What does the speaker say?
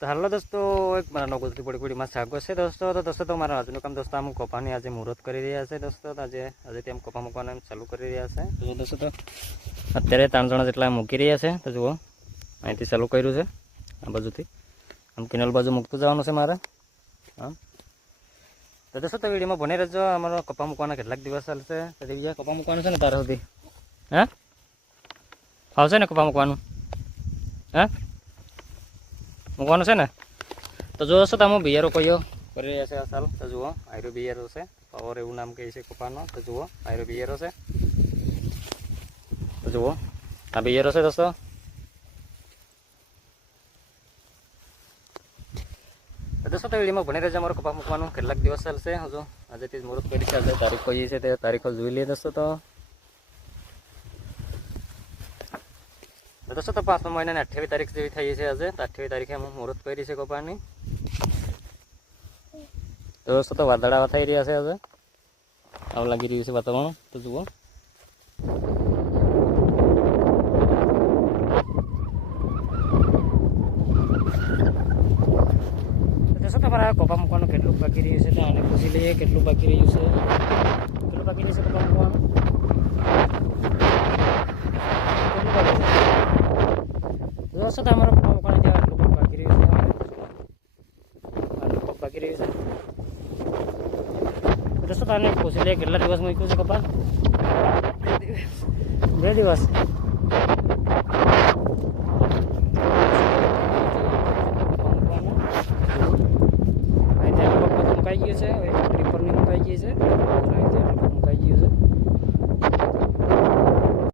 તો હાલો દોસ્તો એક મારા નોગોથી પડી પડીમાં સ્વાગત છે દોસ્તો તો મારા આજનું કામ દોસ્તો આમ કપાની આજે મુહૂર્ત કરી રહ્યા છે દોસ્તો આજે તેમ કપા મૂકવાનું એમ ચાલુ કરી રહ્યા છે તો દોસ્તો તો અત્યારે 3 જણા જેટલા મૂકી રહ્યા છે તો જુઓ અહીંથી ચાલુ કર્યું છે આ બાજુથી આમ કેનલ બાજુ મૂકતું જવાનું છે મારે હા તો દોસ્તો તો વિડીયોમાં બને રહેજો અમારો કપા મૂકવાના કેટલાક દિવસ ચાલશે તો બીજા કપા મૂકવાનું છે ને તારા સુધી હા ફાવશે ને કપા મૂકવાનું હા મૂકવાનું છે ને તો જો છો તમે બિયારો કયો કરી રહ્યા છે આ સાલ તો જુઓ આયરો બિયારો છે પાવર એવું નામ કહે છે કપાનો તો જુઓ આયરો બિયારો છે તો જુઓ આ બિયારો છે દોસ્તો દોસ્તો તો વિડીયોમાં ભણી રહેજો અમારો કપા મૂકવાનું કેટલાક દિવસ ચાલશે હજુ આજેથી મુહૂર્ત કરી છે આજે તારીખ કઈ છે તે તારીખો જોઈ લઈએ દોસ્તો તો દોસ્તો તો 5મા મહિનાની 28 તારીખ જેવી થઈ છે આજે તો 28 તારીખે હું મુહૂર્ત કરી છે કપાની તો દોસ્તો તો વાદળાવા થઈ રહ્યા છે આજે આવું લાગી રહ્યું છે વાતાવરણ તો જુઓ દોસ્તો તમારા કપા મૂકવાનું કેટલું બાકી રહ્યું છે તો આને પૂછી લઈએ કેટલું બાકી રહ્યું છે કપા મૂકવાનું દોસ્તો તમારો કપા મૂકવાનું ત્યાં આટલું બાકી રહ્યું છે આટલું બાકી રહ્યું છે દોસ્તો તને પૂછી લઈએ કેટલા દિવસ મૂક્યું છે કપા 2 દિવસ